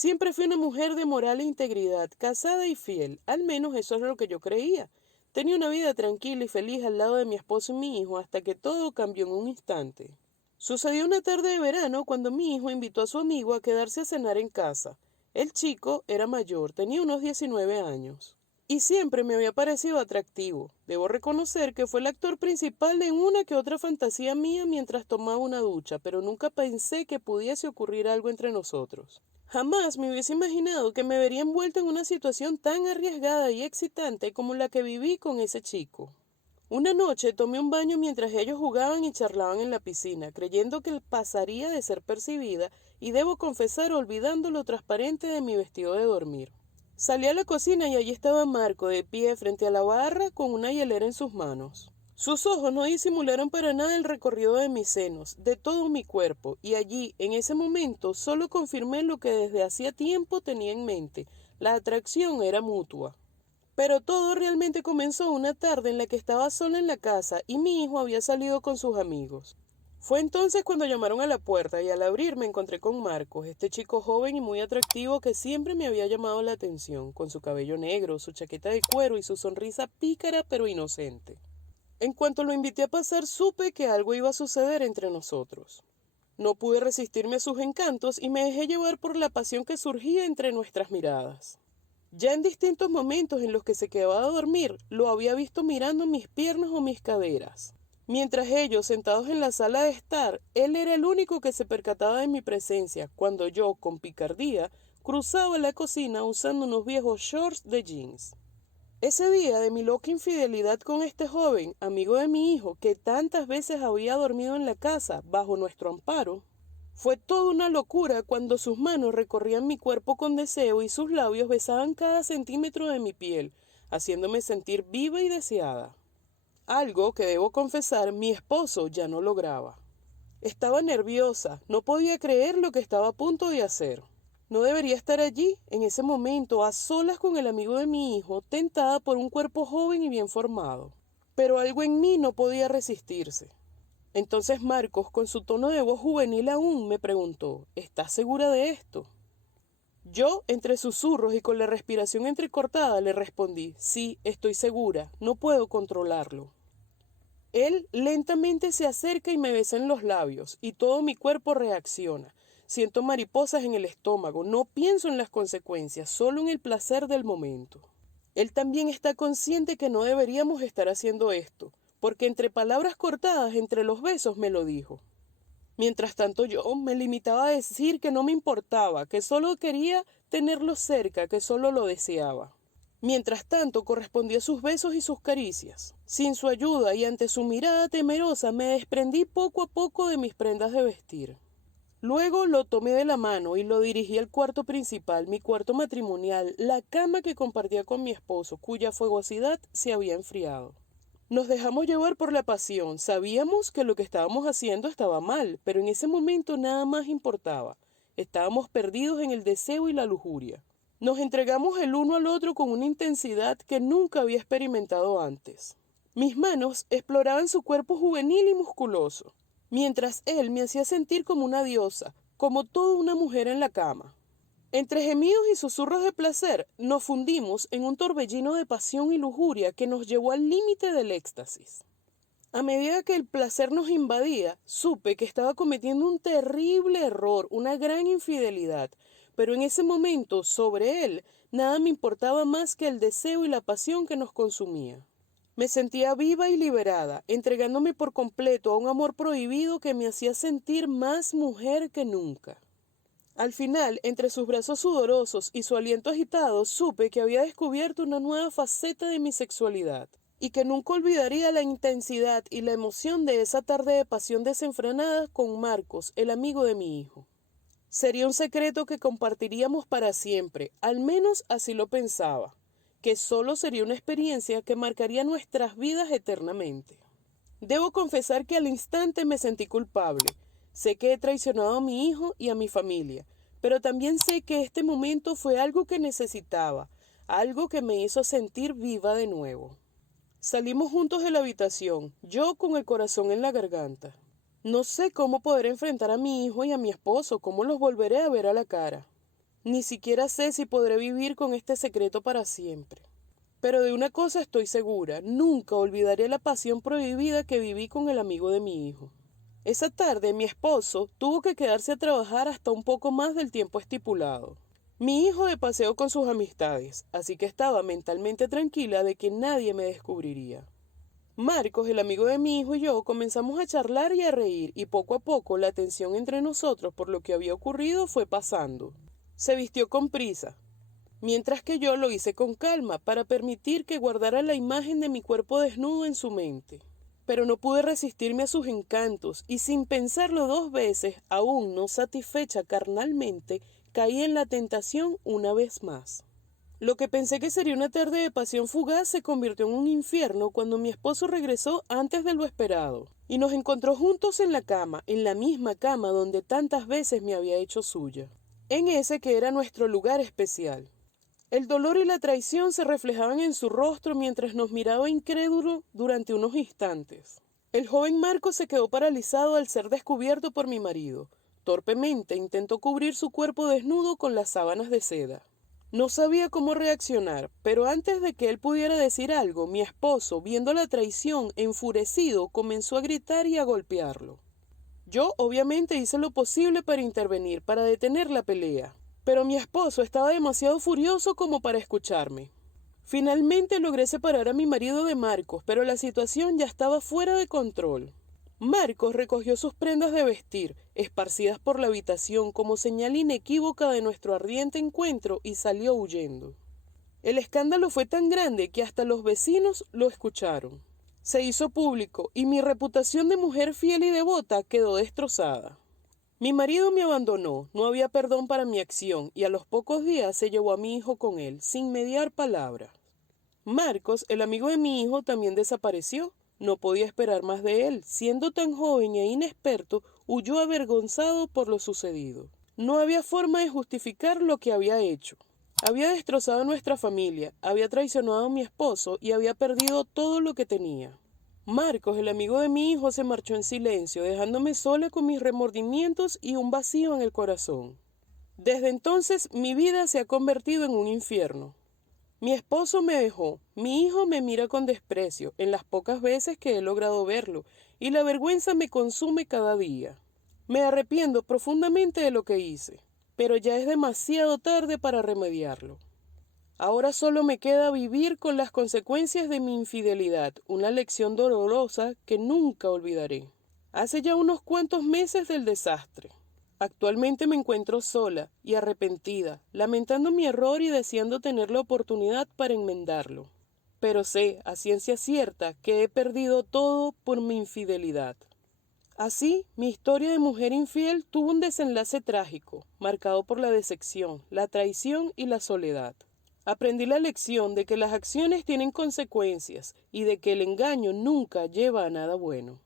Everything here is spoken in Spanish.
Siempre fui una mujer de moral e integridad, casada y fiel, al menos eso es lo que yo creía. Tenía una vida tranquila y feliz al lado de mi esposo y mi hijo hasta que todo cambió en un instante. Sucedió una tarde de verano cuando mi hijo invitó a su amigo a quedarse a cenar en casa. El chico era mayor, tenía unos 19 años. Y siempre me había parecido atractivo. Debo reconocer que fue el actor principal en una que otra fantasía mía mientras tomaba una ducha, pero nunca pensé que pudiese ocurrir algo entre nosotros. Jamás me hubiese imaginado que me vería envuelta en una situación tan arriesgada y excitante como la que viví con ese chico. Una noche tomé un baño mientras ellos jugaban y charlaban en la piscina, creyendo que pasaría de ser percibida y debo confesar olvidando lo transparente de mi vestido de dormir. Salí a la cocina y allí estaba Marco de pie frente a la barra con una hielera en sus manos. Sus ojos no disimularon para nada el recorrido de mis senos, de todo mi cuerpo, y allí, en ese momento, solo confirmé lo que desde hacía tiempo tenía en mente. La atracción era mutua. Pero todo realmente comenzó una tarde en la que estaba sola en la casa y mi hijo había salido con sus amigos. Fue entonces cuando llamaron a la puerta y al abrir me encontré con Marcos, este chico joven y muy atractivo que siempre me había llamado la atención, con su cabello negro, su chaqueta de cuero y su sonrisa pícara pero inocente. En cuanto lo invité a pasar, supe que algo iba a suceder entre nosotros. No pude resistirme a sus encantos y me dejé llevar por la pasión que surgía entre nuestras miradas. Ya en distintos momentos en los que se quedaba a dormir, lo había visto mirando mis piernas o mis caderas. Mientras ellos, sentados en la sala de estar, él era el único que se percataba de mi presencia, cuando yo, con picardía, cruzaba la cocina usando unos viejos shorts de jeans. Ese día de mi loca infidelidad con este joven, amigo de mi hijo, que tantas veces había dormido en la casa, bajo nuestro amparo, fue toda una locura cuando sus manos recorrían mi cuerpo con deseo y sus labios besaban cada centímetro de mi piel, haciéndome sentir viva y deseada. Algo que debo confesar, mi esposo ya no lograba. Estaba nerviosa, no podía creer lo que estaba a punto de hacer. No debería estar allí, en ese momento, a solas con el amigo de mi hijo, tentada por un cuerpo joven y bien formado. Pero algo en mí no podía resistirse. Entonces Marcos, con su tono de voz juvenil aún, me preguntó, ¿estás segura de esto? Yo, entre susurros y con la respiración entrecortada, le respondí, sí, estoy segura, no puedo controlarlo. Él lentamente se acerca y me besa en los labios, y todo mi cuerpo reacciona. Siento mariposas en el estómago, no pienso en las consecuencias, solo en el placer del momento. Él también está consciente que no deberíamos estar haciendo esto, porque entre palabras cortadas entre los besos me lo dijo. Mientras tanto yo me limitaba a decir que no me importaba, que solo quería tenerlo cerca, que solo lo deseaba. Mientras tanto correspondí a sus besos y sus caricias. Sin su ayuda y ante su mirada temerosa me desprendí poco a poco de mis prendas de vestir. Luego lo tomé de la mano y lo dirigí al cuarto principal, mi cuarto matrimonial, la cama que compartía con mi esposo, cuya fogosidad se había enfriado. Nos dejamos llevar por la pasión. Sabíamos que lo que estábamos haciendo estaba mal, pero en ese momento nada más importaba. Estábamos perdidos en el deseo y la lujuria. Nos entregamos el uno al otro con una intensidad que nunca había experimentado antes. Mis manos exploraban su cuerpo juvenil y musculoso, mientras él me hacía sentir como una diosa, como toda una mujer en la cama. Entre gemidos y susurros de placer, nos fundimos en un torbellino de pasión y lujuria que nos llevó al límite del éxtasis. A medida que el placer nos invadía, supe que estaba cometiendo un terrible error, una gran infidelidad, pero en ese momento, sobre él, nada me importaba más que el deseo y la pasión que nos consumía. Me sentía viva y liberada, entregándome por completo a un amor prohibido que me hacía sentir más mujer que nunca. Al final, entre sus brazos sudorosos y su aliento agitado, supe que había descubierto una nueva faceta de mi sexualidad, y que nunca olvidaría la intensidad y la emoción de esa tarde de pasión desenfrenada con Marcos, el amigo de mi hijo. Sería un secreto que compartiríamos para siempre, al menos así lo pensaba, que solo sería una experiencia que marcaría nuestras vidas eternamente. Debo confesar que al instante me sentí culpable. Sé que he traicionado a mi hijo y a mi familia, pero también sé que este momento fue algo que necesitaba, algo que me hizo sentir viva de nuevo. Salimos juntos de la habitación, yo con el corazón en la garganta. No sé cómo poder enfrentar a mi hijo y a mi esposo, cómo los volveré a ver a la cara. Ni siquiera sé si podré vivir con este secreto para siempre. Pero de una cosa estoy segura, nunca olvidaré la pasión prohibida que viví con el amigo de mi hijo. Esa tarde mi esposo tuvo que quedarse a trabajar hasta un poco más del tiempo estipulado. Mi hijo de paseo con sus amistades, así que estaba mentalmente tranquila de que nadie me descubriría. Marcos, el amigo de mi hijo y yo comenzamos a charlar y a reír y poco a poco la tensión entre nosotros por lo que había ocurrido fue pasando. Se vistió con prisa, mientras que yo lo hice con calma para permitir que guardara la imagen de mi cuerpo desnudo en su mente. Pero no pude resistirme a sus encantos y sin pensarlo dos veces, aún no satisfecha carnalmente, caí en la tentación una vez más. Lo que pensé que sería una tarde de pasión fugaz se convirtió en un infierno cuando mi esposo regresó antes de lo esperado y nos encontró juntos en la cama, en la misma cama donde tantas veces me había hecho suya, en ese que era nuestro lugar especial. El dolor y la traición se reflejaban en su rostro mientras nos miraba incrédulo durante unos instantes. El joven Marco se quedó paralizado al ser descubierto por mi marido. Torpemente intentó cubrir su cuerpo desnudo con las sábanas de seda. No sabía cómo reaccionar, pero antes de que él pudiera decir algo, mi esposo, viendo la traición, enfurecido, comenzó a gritar y a golpearlo. Yo obviamente hice lo posible para intervenir, para detener la pelea, pero mi esposo estaba demasiado furioso como para escucharme. Finalmente logré separar a mi marido de Marcos, pero la situación ya estaba fuera de control. Marcos recogió sus prendas de vestir, esparcidas por la habitación como señal inequívoca de nuestro ardiente encuentro, y salió huyendo. El escándalo fue tan grande que hasta los vecinos lo escucharon. Se hizo público y mi reputación de mujer fiel y devota quedó destrozada. Mi marido me abandonó, no había perdón para mi acción y a los pocos días se llevó a mi hijo con él, sin mediar palabra. Marcos, el amigo de mi hijo, también desapareció. No podía esperar más de él. Siendo tan joven e inexperto, huyó avergonzado por lo sucedido. No había forma de justificar lo que había hecho. Había destrozado nuestra familia, había traicionado a mi esposo y había perdido todo lo que tenía. Marcos, el amigo de mi hijo, se marchó en silencio, dejándome sola con mis remordimientos y un vacío en el corazón. Desde entonces mi vida se ha convertido en un infierno. Mi esposo me dejó, mi hijo me mira con desprecio en las pocas veces que he logrado verlo, y la vergüenza me consume cada día. Me arrepiento profundamente de lo que hice, pero ya es demasiado tarde para remediarlo. Ahora solo me queda vivir con las consecuencias de mi infidelidad, una lección dolorosa que nunca olvidaré. Hace ya unos cuantos meses del desastre. Actualmente me encuentro sola y arrepentida, lamentando mi error y deseando tener la oportunidad para enmendarlo. Pero sé, a ciencia cierta, que he perdido todo por mi infidelidad. Así, mi historia de mujer infiel tuvo un desenlace trágico, marcado por la decepción, la traición y la soledad. Aprendí la lección de que las acciones tienen consecuencias y de que el engaño nunca lleva a nada bueno.